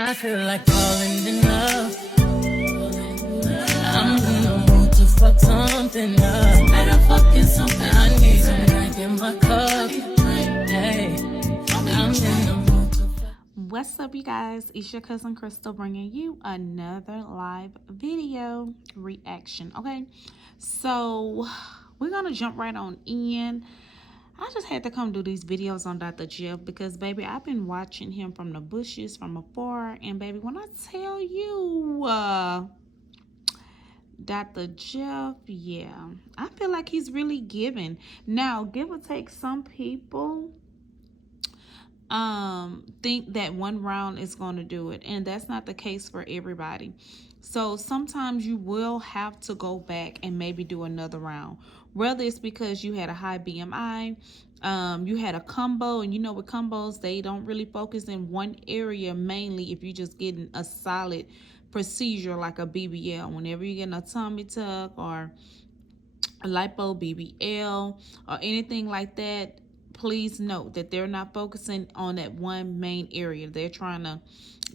I feel like falling in love. I'm in the mood to fuck something up. Better fucking something. I need some drink in my cup. Hey, I'm in the mood to fuck. What's up, you guys? It's your cousin Krystal bringing you another live video reaction. Okay, so we're gonna jump right on in. I just had to come do these videos on Dr. Jeff because, baby, I've been watching him from the bushes from afar, and baby, when I tell you, Dr. Jeff, yeah, I feel like he's really giving. Now, give or take, some people think that one round is going to do it, and that's not the case for everybody. So sometimes you will have to go back and maybe do another round, whether it's because you had a high BMI, you had a combo, and you know with combos they don't really focus in one area mainly. If you're just getting a solid procedure like a BBL, whenever you're getting a tummy tuck or a lipo BBL or anything like that, please note that they're not focusing on that one main area. They're trying to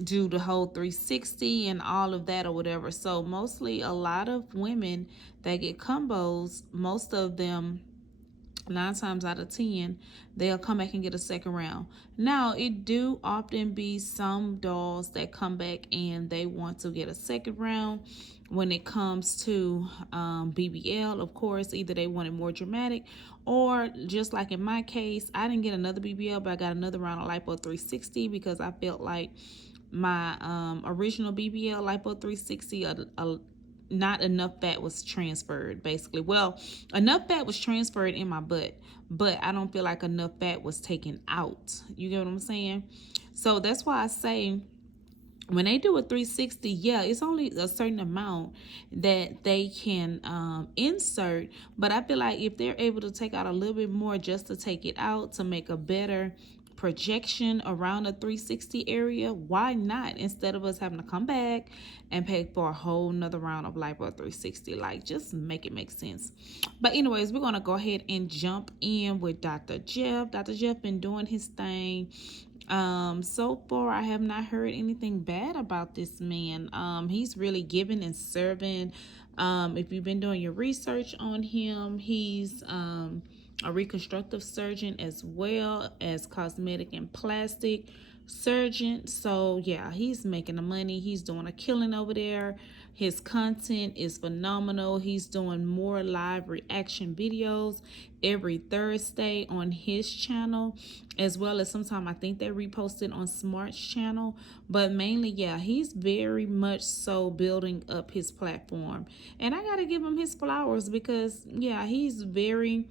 do the whole 360 and all of that or whatever. So mostly a lot of women that get combos, most of them 9 times out of 10 they'll come back and get a second round. Now it do often be some dolls that come back and they want to get a second round when it comes to BBL. Of course, either they want it more dramatic, or just like in my case, I didn't get another BBL, but I got another round of Lipo 360 because I felt like my original BBL Lipo 360 not enough fat was transferred, basically. Well, enough fat was transferred in my butt, but I don't feel like enough fat was taken out. You get what I'm saying? So that's why I say when they do a 360, yeah, it's only a certain amount that they can insert, but I feel like if they're able to take out a little bit more just to take it out to make a better projection around the 360 area, why not? Instead of us having to come back and pay for a whole nother round of Lipo 360, like, just make it make sense. But anyways, we're gonna go ahead and jump in with Dr. Jeff. Dr. Jeff been doing his thing. So far I have not heard anything bad about this man. He's really giving and serving. If you've been doing your research on him, he's a reconstructive surgeon as well as cosmetic and plastic surgeon. So yeah, he's making the money. He's doing a killing over there. His content is phenomenal. He's doing more live reaction videos every Thursday on his channel, as well as sometimes I think they repost it on Smart's channel. But mainly, yeah, he's very much so building up his platform, and I gotta give him his flowers because yeah, he's very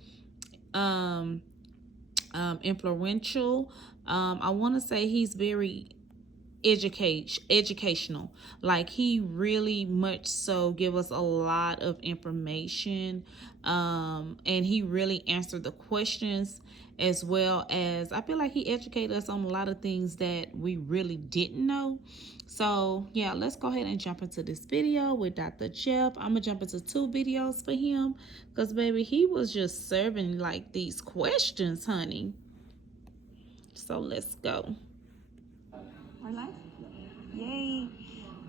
influential. I want to say he's very educational. Like, he really much so give us a lot of information, and he really answered the questions, as well as I feel like he educated us on a lot of things that we really didn't know. So yeah, let's go ahead and jump into this video with Dr. Jeff. I'm gonna jump into 2 videos for him because baby, he was just serving like these questions, honey. So let's go. We're live? Yay!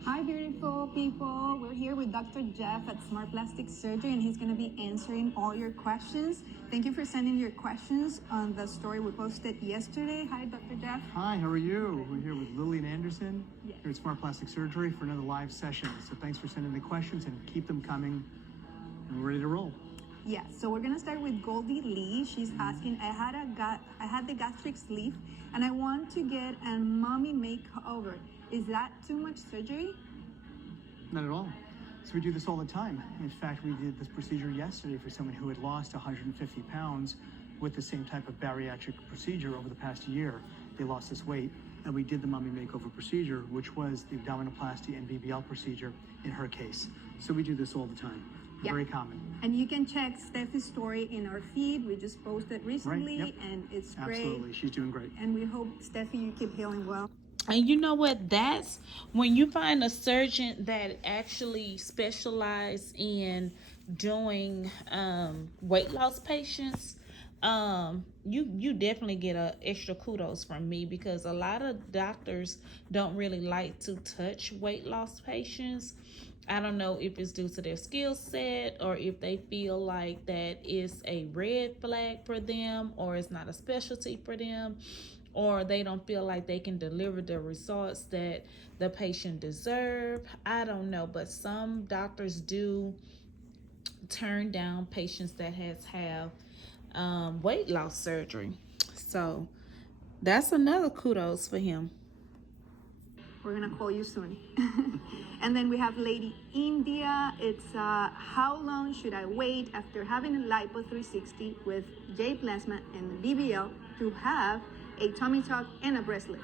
Hi, beautiful people. We're here with Dr. Jeff at Smart Plastic Surgery, and he's going to be answering all your questions. Thank you for sending your questions on the story we posted yesterday. Hi, Dr. Jeff. Hi, how are you? We're here with Lillian Anderson here at Smart Plastic Surgery for another live session. So thanks for sending the questions and keep them coming. And we're ready to roll. Yeah, so we're gonna start with Goldie Lee. She's asking, I had the gastric sleeve and I want to get a mommy makeover. Is that too much surgery? Not at all. So we do this all the time. In fact, we did this procedure yesterday for someone who had lost 150 pounds with the same type of bariatric procedure over the past year. They lost this weight, and we did the mommy makeover procedure, which was the abdominoplasty and BBL procedure in her case. So we do this all the time. Yeah. Very common. And you can check Steffi's story in our feed. We just posted recently, Right, yep. And it's great. Absolutely, she's doing great. And we hope, Steffi, you keep healing well. And you know what? That's when you find a surgeon that actually specializes in doing weight loss patients. you definitely get a extra kudos from me, because a lot of doctors don't really like to touch weight loss patients. I don't know if it's due to their skill set, or if they feel like that is a red flag for them, or it's not a specialty for them, or they don't feel like they can deliver the results that the patient deserve. I don't know, but some doctors do turn down patients that have weight loss surgery. So that's another kudos for him. We're gonna call you soon. And then we have Lady India. It's how long should I wait after having a Lipo 360 with J plasma and BBL to have a tummy tuck and a breast lift?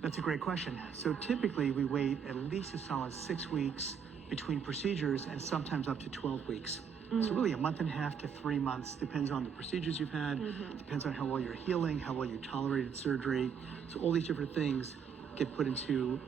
That's a great question. So typically we wait at least a solid 6 weeks between procedures, and sometimes up to 12 weeks. So really a month and a half to 3 months, depends on the procedures you've had, depends on how well you're healing, how well you tolerated surgery. So all these different things get put into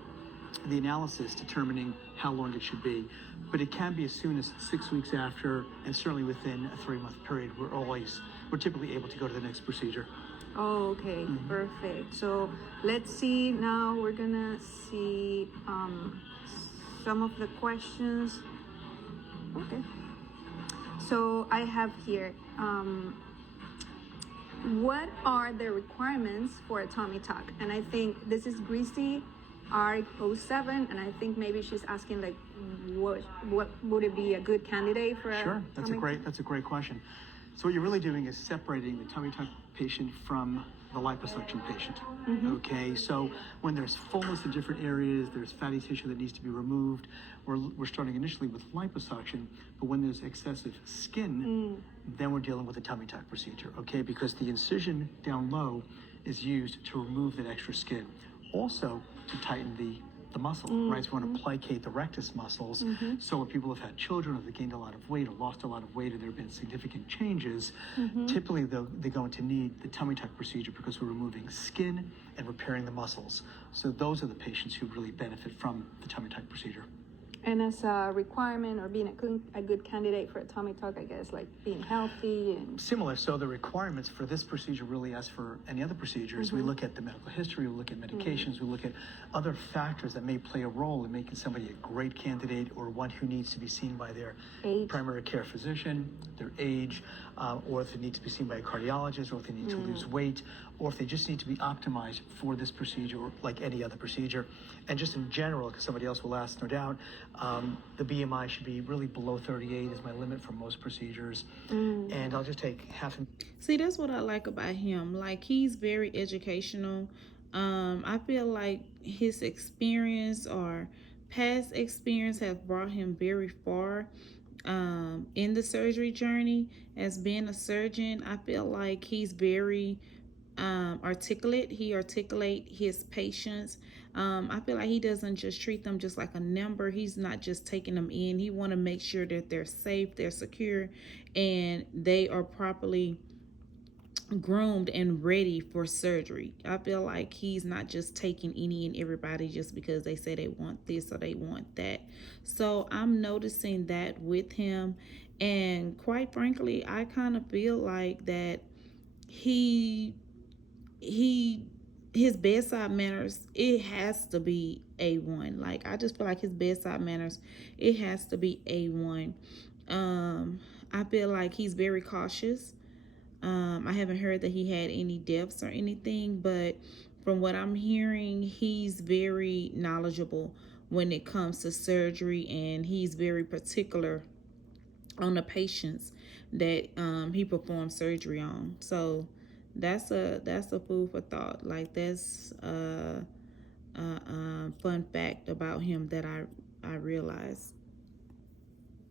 the analysis determining how long it should be. But it can be as soon as 6 weeks after, and certainly within a 3-month period, we're typically able to go to the next procedure. Oh, okay, perfect. So let's see now, we're gonna see some of the questions. Okay. So I have here, what are the requirements for a tummy tuck? And I think this is Greasy R07, and I think maybe she's asking like, what would it be a good candidate for a Sure, that's a great question. So what you're really doing is separating the tummy tuck patient from the liposuction patient. Okay, so when there's fullness in different areas, there's fatty tissue that needs to be removed, we're starting initially with liposuction, but when there's excessive skin, then we're dealing with a tummy tuck procedure, okay? Because the incision down low is used to remove that extra skin. Also to tighten the muscle, right? So we want to placate the rectus muscles. So when people have had children, or they gained a lot of weight or lost a lot of weight, or there have been significant changes, typically they're going to need the tummy tuck procedure, because we're removing skin and repairing the muscles. So those are the patients who really benefit from the tummy tuck procedure. And as a requirement, or being a good candidate for a tummy tuck, I guess, like being healthy and... Similar, so the requirements for this procedure, really as for any other procedures, we look at the medical history, we look at medications, we look at other factors that may play a role in making somebody a great candidate, or one who needs to be seen by their primary care physician, their age, or if they need to be seen by a cardiologist, or if they need to lose weight, or if they just need to be optimized for this procedure, like any other procedure. And just in general, because somebody else will ask, no doubt, the BMI should be really below 38 is my limit for most procedures. And I'll just take half. See, that's what I like about him. Like, he's very educational. I feel like his experience or past experience has brought him very far in the surgery journey. As being a surgeon, I feel like he's very articulate. He articulate his patients. I feel like he doesn't just treat them just like a number. He's not just taking them in. He want to make sure that they're safe, they're secure, and they are properly groomed and ready for surgery. I feel like he's not just taking any and everybody just because they say they want this or they want that. So I'm noticing that with him, and quite frankly, I kind of feel like that his bedside manners, it has to be A1. Like, I just feel like his bedside manners, it has to be A1. I feel like he's very cautious. I haven't heard that he had any deaths or anything, but from what I'm hearing, he's very knowledgeable when it comes to surgery, and he's very particular on the patients that he performs surgery on. So that's a food for thought. Like, that's a fun fact about him that I realized.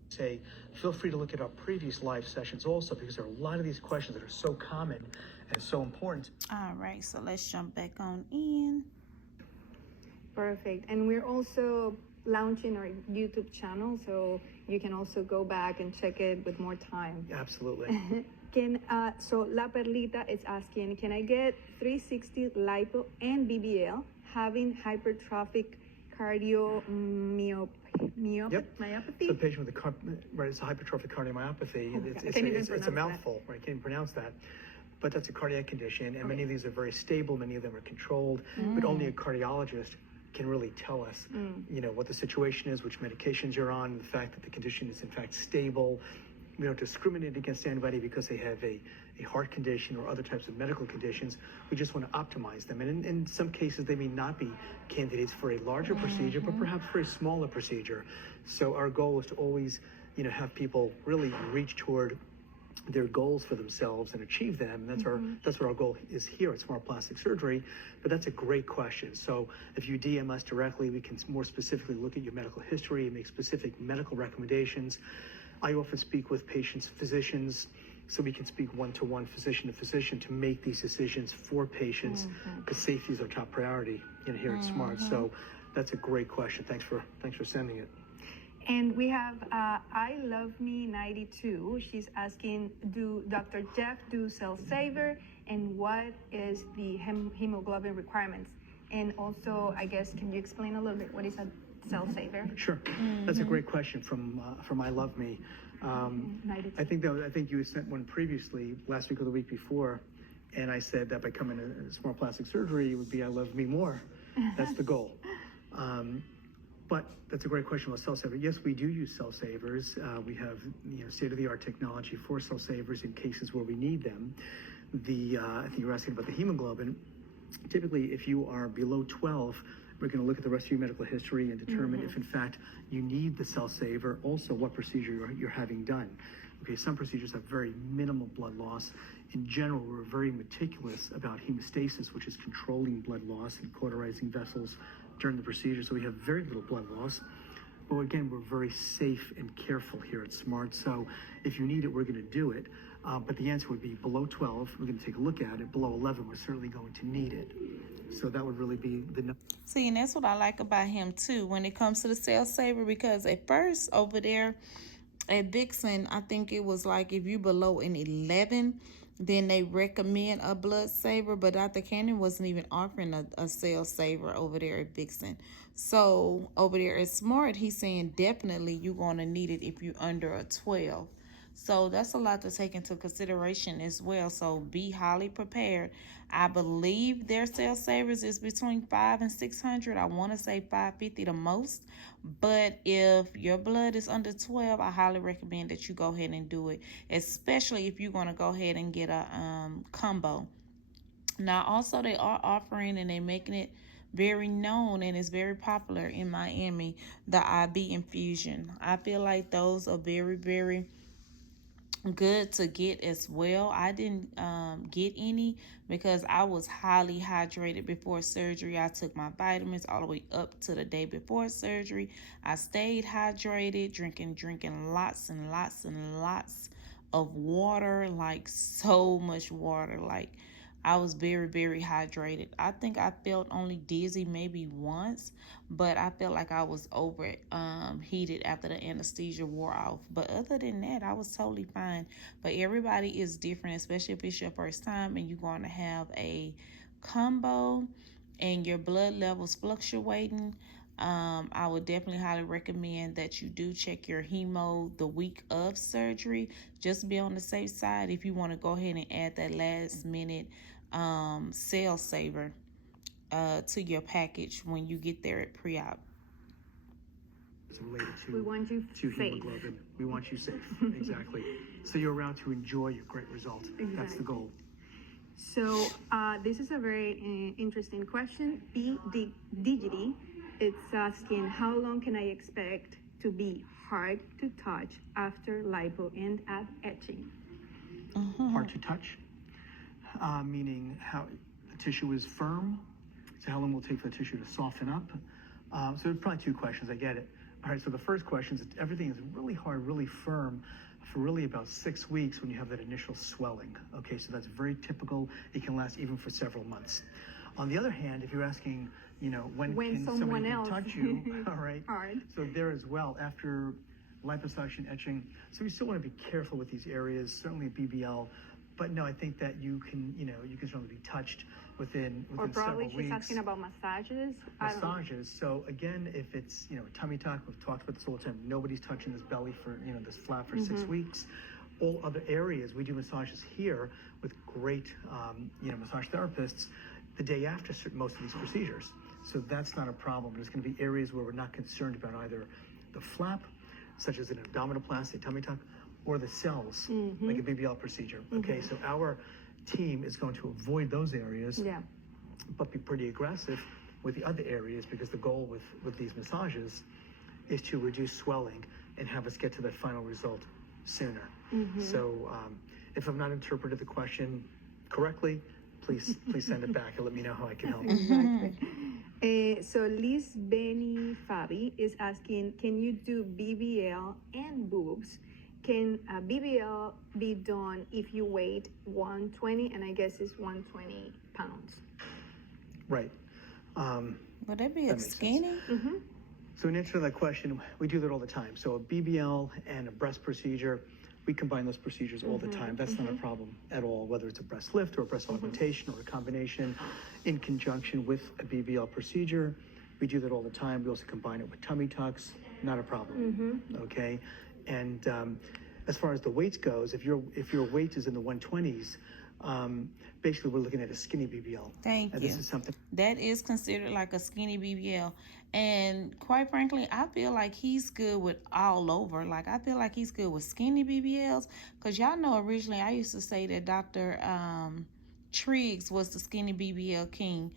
Say, feel free to look at our previous live sessions also, because there are a lot of these questions that are so common and so important. All right, so let's jump back on in. Perfect. And we're also launching our YouTube channel, so you can also go back and check it with more time. Absolutely. So La Perlita is asking, can I get 360 lipo and BBL having hypertrophic myopathy. So a patient with right, it's a hypertrophic cardiomyopathy. Oh, It's a mouthful, right? I can't even pronounce that. But that's a cardiac condition, and many of these are very stable. Many of them are controlled, but only a cardiologist can really tell us, what the situation is, which medications you're on, the fact that the condition is in fact stable. We don't discriminate against anybody because they have a heart condition or other types of medical conditions. We just want to optimize them. And in some cases, they may not be candidates for a larger procedure, but perhaps for a smaller procedure. So our goal is to always, have people really reach toward their goals for themselves and achieve them. And that's what our goal is here at Smart Plastic Surgery. But that's a great question. So if you DM us directly, we can more specifically look at your medical history and make specific medical recommendations. I often speak with patients' physicians, so we can speak one-to-one, physician to physician, to make these decisions for patients, because safety is our top priority here at Smart. So that's a great question. Thanks for sending it. And we have I Love Me 92. She's asking, do Dr. Jeff do cell saver, and what is the hemoglobin requirements? And also, I guess, can you explain a little bit what is a cell saver? Sure. That's a great question from I Love Me. I think you sent one previously, last week or the week before, and I said that by coming to Smart Plastic Surgery, it would be I Love Me more. That's the goal. But that's a great question about cell saver. Yes, we do use cell savers. We have state-of-the-art technology for cell savers in cases where we need them. I think you're asking about the hemoglobin. Typically, if you are below 12, we're going to look at the rest of your medical history and determine if, in fact, you need the cell saver. Also, what procedure you're having done. Okay, some procedures have very minimal blood loss. In general, we're very meticulous about hemostasis, which is controlling blood loss and cauterizing vessels during the procedure, so we have very little blood loss. But again, we're very safe and careful here at Smart, so if you need it, we're going to do it. But the answer would be below 12, we're going to take a look at it. Below 11, we're certainly going to need it. So that would really be the... See, and that's what I like about him, too, when it comes to the cell saver, because at first, over there at Vixen, I think it was like if you below an 11, then they recommend a blood saver, but Dr. Cannon wasn't even offering a cell saver over there at Vixen. So over there at Smart, he's saying definitely you're going to need it if you're under a 12. So that's a lot to take into consideration as well. So be highly prepared. I believe their cell savers is between $500 and $600. I want to say $550 the most. But if your blood is under 12, I highly recommend that you go ahead and do it, especially if you're going to go ahead and get a combo. Now, also, they are offering and they're making it very known, and it's very popular in Miami, the IB infusion. I feel like those are very, very good to get as well. I didn't get any because I was highly hydrated before surgery. I took my vitamins all the way up to the day before surgery. I stayed hydrated, drinking lots and lots and lots of water, like so much water. Like I was very, very hydrated. I think I felt only dizzy maybe once, but I felt like I was heated after the anesthesia wore off. But other than that, I was totally fine. But everybody is different, especially if it's your first time and you're going to have a combo and your blood levels fluctuating. I would definitely highly recommend that you do check your hemo the week of surgery. Just be on the safe side if you want to go ahead and add that last minute cell saver to your package when you get there at pre-op. It's related we want you to safe. Hemoglobin. We want you safe. Exactly. So you're around to enjoy your great result. Exactly. That's the goal. So this is a very interesting question. P. Digity, it's asking, how long can I expect to be hard to touch after lipo and at etching? Hard to touch, meaning how the tissue is firm. So how long will it take for the tissue to soften up? So there's probably two questions. I get it. All right, so the first question is everything is really hard, really firm for really about 6 weeks when you have that initial swelling. Okay, so that's very typical. It can last even for several months. On the other hand, if you're asking, when can somebody touch you, all right, hard. So there as well, after liposuction, etching, so we still want to be careful with these areas. Certainly BBL, But no, I think that you can certainly be touched within Or probably several she's weeks. asking about massages. Massages. So again, if it's tummy tuck, we've talked about this all the time. Nobody's touching this belly for this flat for 6 weeks. All other areas, we do massages here with great massage therapists the day after most of these procedures. So that's not a problem. There's going to be areas where we're not concerned about either the flap, such as an abdominoplasty, tummy tuck, or the cells, like a BBL procedure. Okay, so our team is going to avoid those areas, but be pretty aggressive with the other areas, because the goal with these massages is to reduce swelling and have us get to that final result sooner. So if I've not interpreted the question correctly, please send it back and let me know how I can help. Exactly. So Liz Benny Fabi is asking, can you do BBL and boobs? Can a BBL be done if you weigh 120, and I guess it's 120 pounds? Right. Would that be a skinny? So in answer to that question, we do that all the time. So a BBL and a breast procedure, we combine those procedures all the time. That's not a problem at all, whether it's a breast lift or a breast augmentation or a combination in conjunction with a BBL procedure. We do that all the time. We also combine it with tummy tucks, not a problem, okay? And as far as the weights goes, if your weight is in the 120s, basically we're looking at a skinny BBL. Thank you. This is something that is considered like a skinny BBL. And quite frankly, I feel like he's good with all over. Like, I feel like he's good with skinny BBLs. Because y'all know originally I used to say that Dr. Triggs was the skinny BBL king.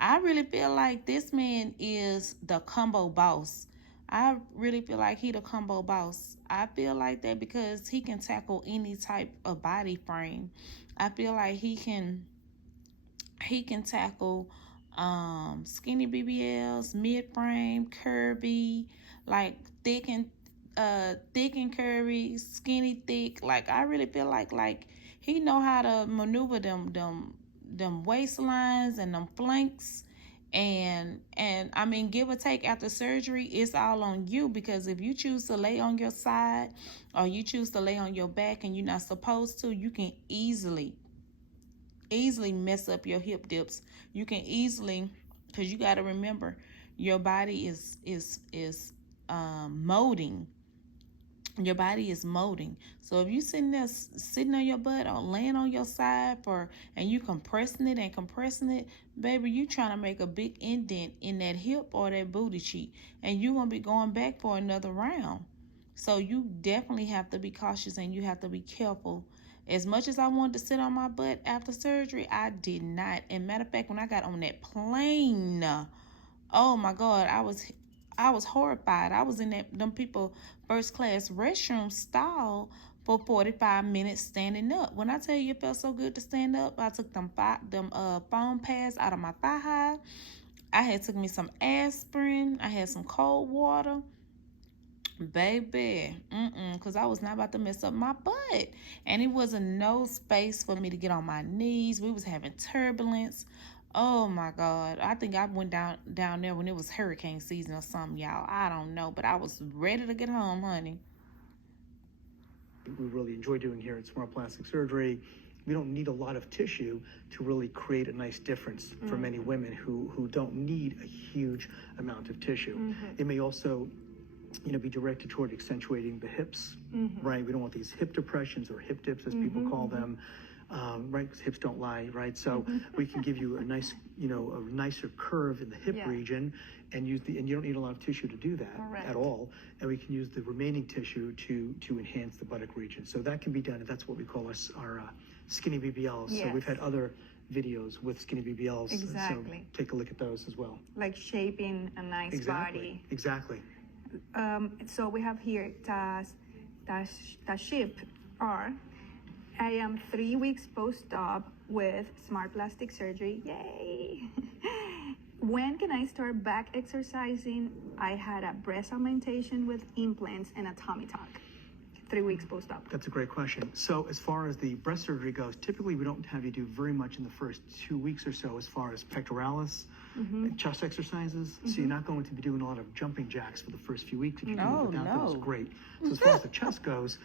I really feel like this man is the combo boss. I really feel like he the combo boss. I feel like that because he can tackle any type of body frame. I feel like he can tackle skinny BBLs, mid-frame, curvy, like thick and curvy, skinny, thick. Like, I really feel like he know how to maneuver them waistlines and them flanks. And I mean, give or take after surgery, it's all on you, because if you choose to lay on your side or you choose to lay on your back and you're not supposed to, you can easily mess up your hip dips. You can easily, because you got to remember, your body is molding. Your body is molding. So if you sitting on your butt or laying on your side and you compressing it, baby, you trying to make a big indent in that hip or that booty cheek, and you gonna be going back for another round. So you definitely have to be cautious and you have to be careful. As much as I wanted to sit on my butt after surgery, I did not. And matter of fact, when I got on that plane, oh my God, I was horrified. I was in them people first class restroom stall for 45 minutes standing up. When I tell you it felt so good to stand up, I took them foam pads out of my thigh high. I had took me some aspirin. I had some cold water. Baby, because I was not about to mess up my butt. And it wasn't no space for me to get on my knees. We was having turbulence. Oh my God. I think I went down there when it was hurricane season or something, y'all. I don't know, but I was ready to get home, honey. We really enjoy doing here at Smart Plastic Surgery. We don't need a lot of tissue to really create a nice difference for many women who don't need a huge amount of tissue. It may also be directed toward accentuating the hips, right? We don't want these hip depressions or hip dips, as people call them, right? Because hips don't lie, right? So we can give you a nice, a nicer curve in the hip region, and you don't need a lot of tissue to do that at all. And we can use the remaining tissue to enhance the buttock region. So that can be done, and that's what we call our skinny BBLs. Yes. So we've had other videos with skinny BBLs. Exactly. So take a look at those as well. Like shaping a nice body. Exactly. So we have here Taship R. I am 3 weeks post-op with Smart Plastic Surgery. Yay! When can I start back exercising? I had a breast augmentation with implants and a Tummytuck. 3 weeks post-op. That's a great question. So as far as the breast surgery goes, typically we don't have you do very much in the first 2 weeks or so as far as pectoralis and chest exercises. So you're not going to be doing a lot of jumping jacks for the first few weeks. If you do it without those, great. So as far as the chest goes,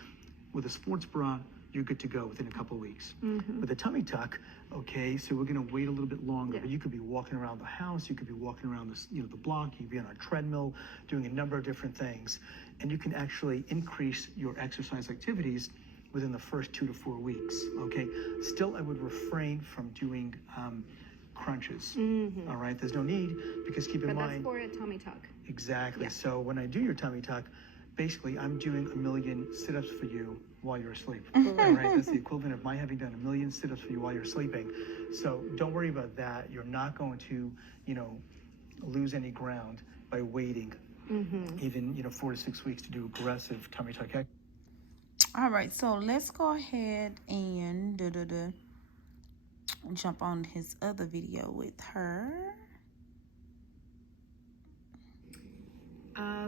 with a sports bra, you're good to go within a couple of weeks. With the tummy tuck, okay, so we're going to wait a little bit longer, but you could be walking around the house, you could be walking around this, the block, you could be on a treadmill, doing a number of different things, and you can actually increase your exercise activities within the first 2 to 4 weeks, okay? Still, I would refrain from doing crunches, all right? There's no need, because keep in mind... But that's for a tummy tuck. Exactly. So when I do your tummy tuck, basically I'm doing 1 million sit-ups for you while you're asleep. All right, that's the equivalent of my having done 1 million sit-ups for you while you're sleeping. So don't worry about that. You're not going to, lose any ground by waiting even 4 to 6 weeks to do aggressive tummy tuck. All right, so let's go ahead and jump on his other video with her.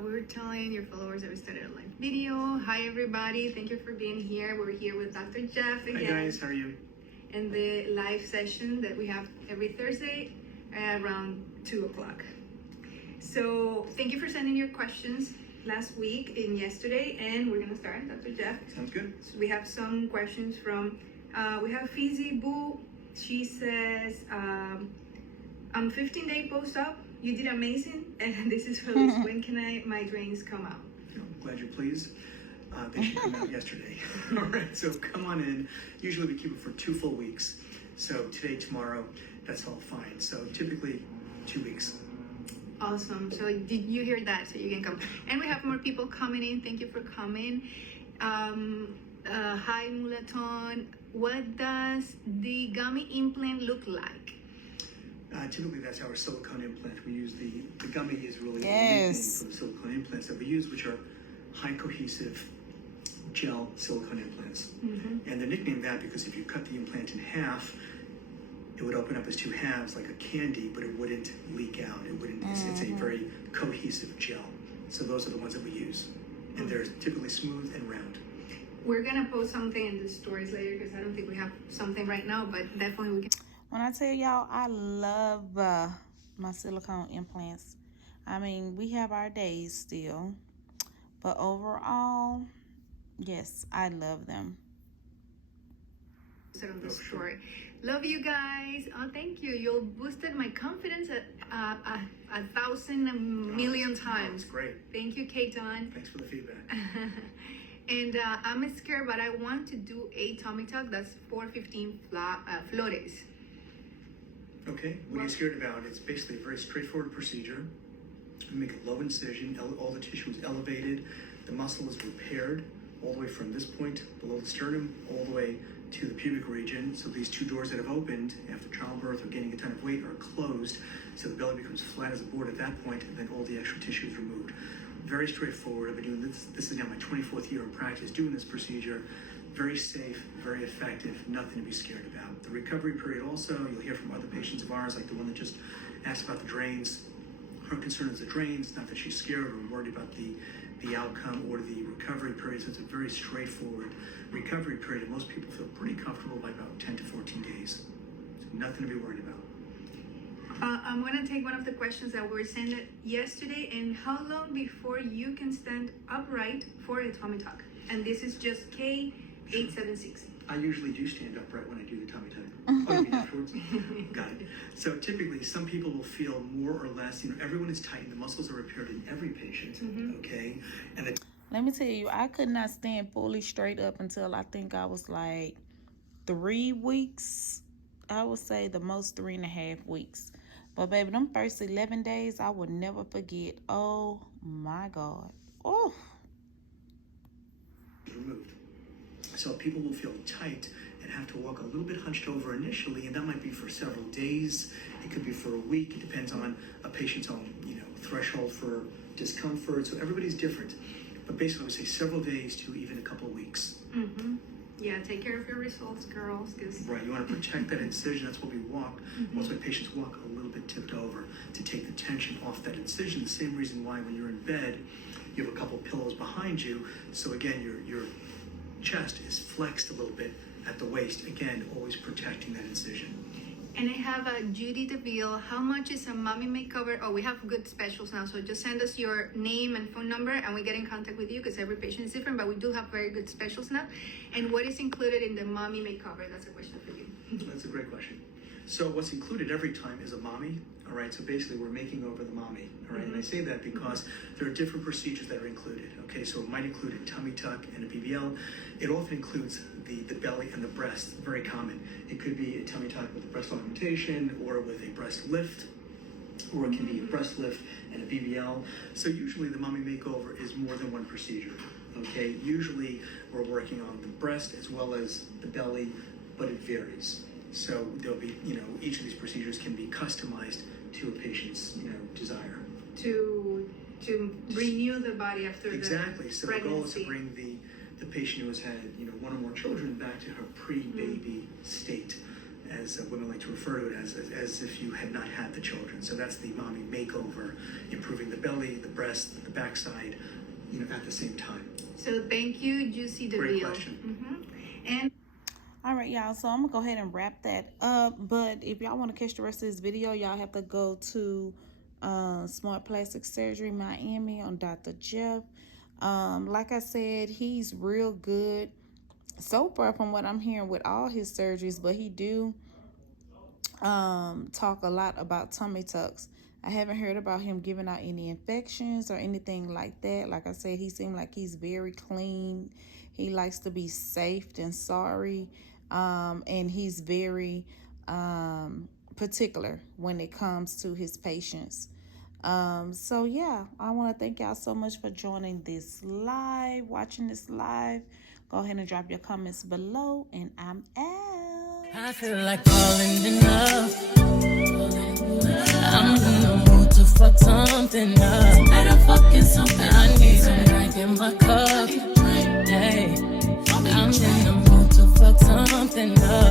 We were telling your followers that we started a live video. Hi everybody, thank you for being here. We're here with Dr. Jeff again. Hi guys, how are you? In the live session that we have every Thursday around 2 o'clock. So thank you for sending your questions last week and yesterday, and we're gonna start, Dr. Jeff. Sounds good. So we have some questions from, we have Fizi Boo. She says, I'm 15-day post-op. You did amazing, and this is Felice. When can my drains come out? I'm glad you're pleased. They should come out yesterday. All right, so come on in. Usually we keep it for 2 full weeks. So today, tomorrow, that's all fine. So typically 2 weeks. Awesome. So did you hear that? So you can come. And we have more people coming in. Thank you for coming. Hi, Mulaton. What does the gummy implant look like? Typically, that's our silicone implant. We use the gummy is really the Yes. nickname for the silicone implants that we use, which are high cohesive gel silicone implants. And they're nicknamed that because if you cut the implant in half, it would open up as 2 halves like a candy, but it wouldn't leak out. It wouldn't. It's a very cohesive gel. So those are the ones that we use, and they're typically smooth and round. We're gonna post something in the stories later because I don't think we have something right now, but definitely we can. When I tell y'all, I love my silicone implants. I mean, we have our days still, but overall, yes, I love them. On the story. Love you guys. Oh, thank you. You boosted my confidence a 1,000 million times. That's great. Thank you, Katon. Thanks for the feedback. And I'm scared, but I want to do a tummy tuck. That's 415 flores. Okay, what are you scared about? It's basically a very straightforward procedure. We make a low incision, all the tissue is elevated, the muscle is repaired all the way from this point below the sternum, all the way to the pubic region. So these 2 doors that have opened after childbirth or gaining a ton of weight are closed, so the belly becomes flat as a board at that point, and then all the extra tissue is removed. Very straightforward. I've been doing this. This is now my 24th year in practice doing this procedure. Very safe, very effective, nothing to be scared about. The recovery period also, you'll hear from other patients of ours, like the one that just asked about the drains. Her concern is the drains, not that she's scared or worried about the outcome or the recovery period. So it's a very straightforward recovery period, and most people feel pretty comfortable by about 10 to 14 days. So nothing to be worried about. I'm going to take one of the questions that were sent yesterday. And how long before you can stand upright for a tummy tuck? And this is just K876. I usually do stand upright when I do the tummy tuck. Oh, you mean afterwards? Got it. So typically, some people will feel more or less, everyone is tight, the muscles are repaired in every patient, okay? And Let me tell you, I could not stand fully straight up until I think I was like 3 weeks. I would say the most 3.5 weeks. But baby, them first 11 days, I would never forget. Oh my God. Oh. removed. So people will feel tight and have to walk a little bit hunched over initially, and that might be for several days. It could be for a week. It depends on a patient's own, threshold for discomfort. So everybody's different. But basically, I would say several days to even a couple of weeks. Mm-hmm. Yeah, take care of your results, girls. Right, you want to protect that incision. That's why we walk. That's why patients walk a little bit tipped over to take the tension off that incision. The same reason why when you're in bed, you have a couple pillows behind you. So again, your chest is flexed a little bit at the waist. Again, always protecting that incision. And I have a Judy DeVille. How much is a mommy makeover? Oh, we have good specials now. So just send us your name and phone number and we get in contact with you because every patient is different, but we do have very good specials now. And what is included in the mommy makeover? That's a question for you. That's a great question. So what's included every time is a mommy, all right? So basically we're making over the mommy, all right? And I say that because there are different procedures that are included, okay? So it might include a tummy tuck and a BBL. It often includes the belly and the breast, very common. It could be a tummy tuck with a breast augmentation or with a breast lift, or it can be a breast lift and a BBL. So usually the mommy makeover is more than one procedure, okay? Usually we're working on the breast as well as the belly, but it varies. So there'll be, each of these procedures can be customized to a patient's, desire. To renew the body after exactly. The so pregnancy. The goal is to bring the patient who has had, one or more children back to her pre-baby state, as women like to refer to it as if you had not had the children. So that's the mommy makeover, improving the belly, the breast, the backside, at the same time. So thank you, Juicy DeVille. Great question. And all right, y'all, so I'm gonna go ahead and wrap that up, but if y'all want to catch the rest of this video, y'all have to go to Smart Plastic Surgery Miami on Dr. Jeff. Like I said, he's real good so far from what I'm hearing with all his surgeries, but he do talk a lot about tummy tucks. I haven't heard about him giving out any infections or anything like that. Like I said, he seemed like he's very clean. He likes to be safe and sorry. And he's very particular when it comes to his patients. So yeah, I want to thank y'all so much for joining this live, watching this live. Go ahead and drop your comments below, and I'm out. I feel like falling in love. I'm in the mood to fuck something up. Better fucking something. I need some drink in my cup. Hey, I'm in the mood to fuck something up.